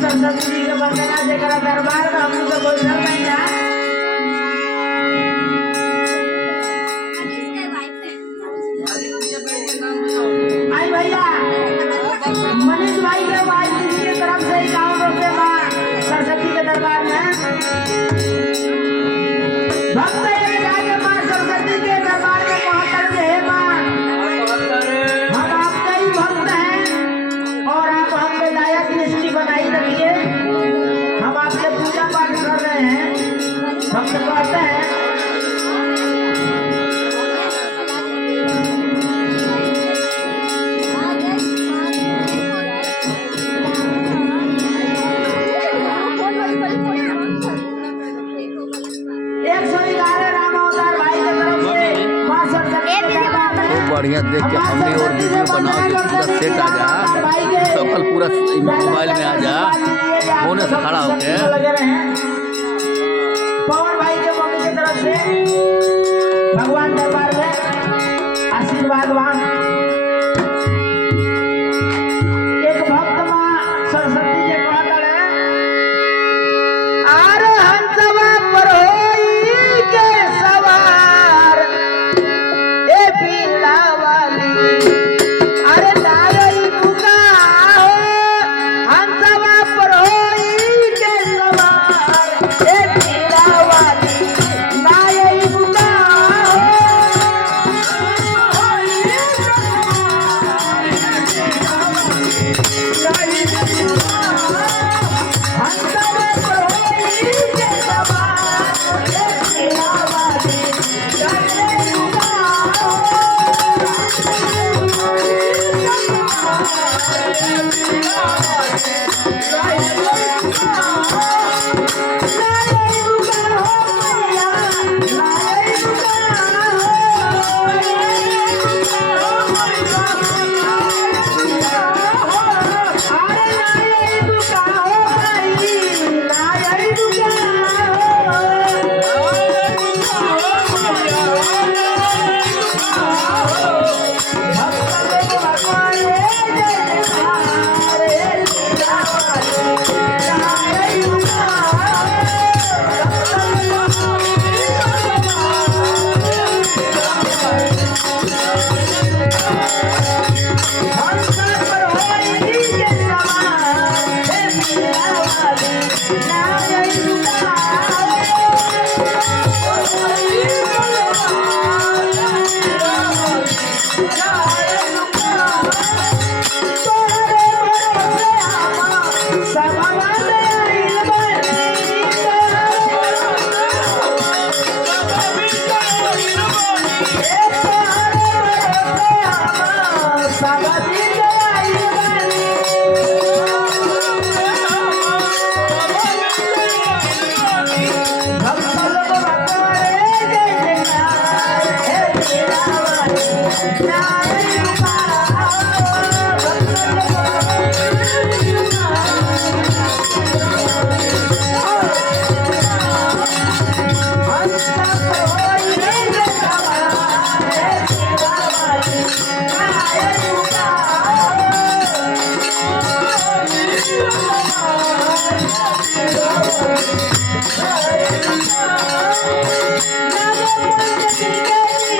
सरस्वती के वंदना जरा दरबार में हम लोग बैठल नहीं ना। आई भैया मनीष भाई के वाइफ की तरफ से 51 रुपये माँ सरस्वती के दरबार में भक्त जाके माँ सरस्वती के दरबार में पहुंचकर के हे माँ हम आपके ही भक्त हैं और आप हमके लायक दृष्टि बनाई रखिए। हम आपके पूजा पाठ कर रहे हैं। भक्त कहते हैं बढ़िया देख के हमने और वीडियो बनाओ कि पूरा सेट आ जा, सकल पूरा मोबाइल में आ जा, होने से खड़ा होके पवन भाई के मम्मी की तरफ से भगवान दरबार में आशीर्वाद वान एक भक्त माँ सरस्वती के कहता है आरे हंसवा पर होई के सवार ए पीला वाली अरे नाई बुका हो हंसवा पर होई के सवार ए पीला वाली नाई बुका हो हंसवा पर होई के सवार ए पीला वाली नाई बुका हो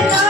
Thank you.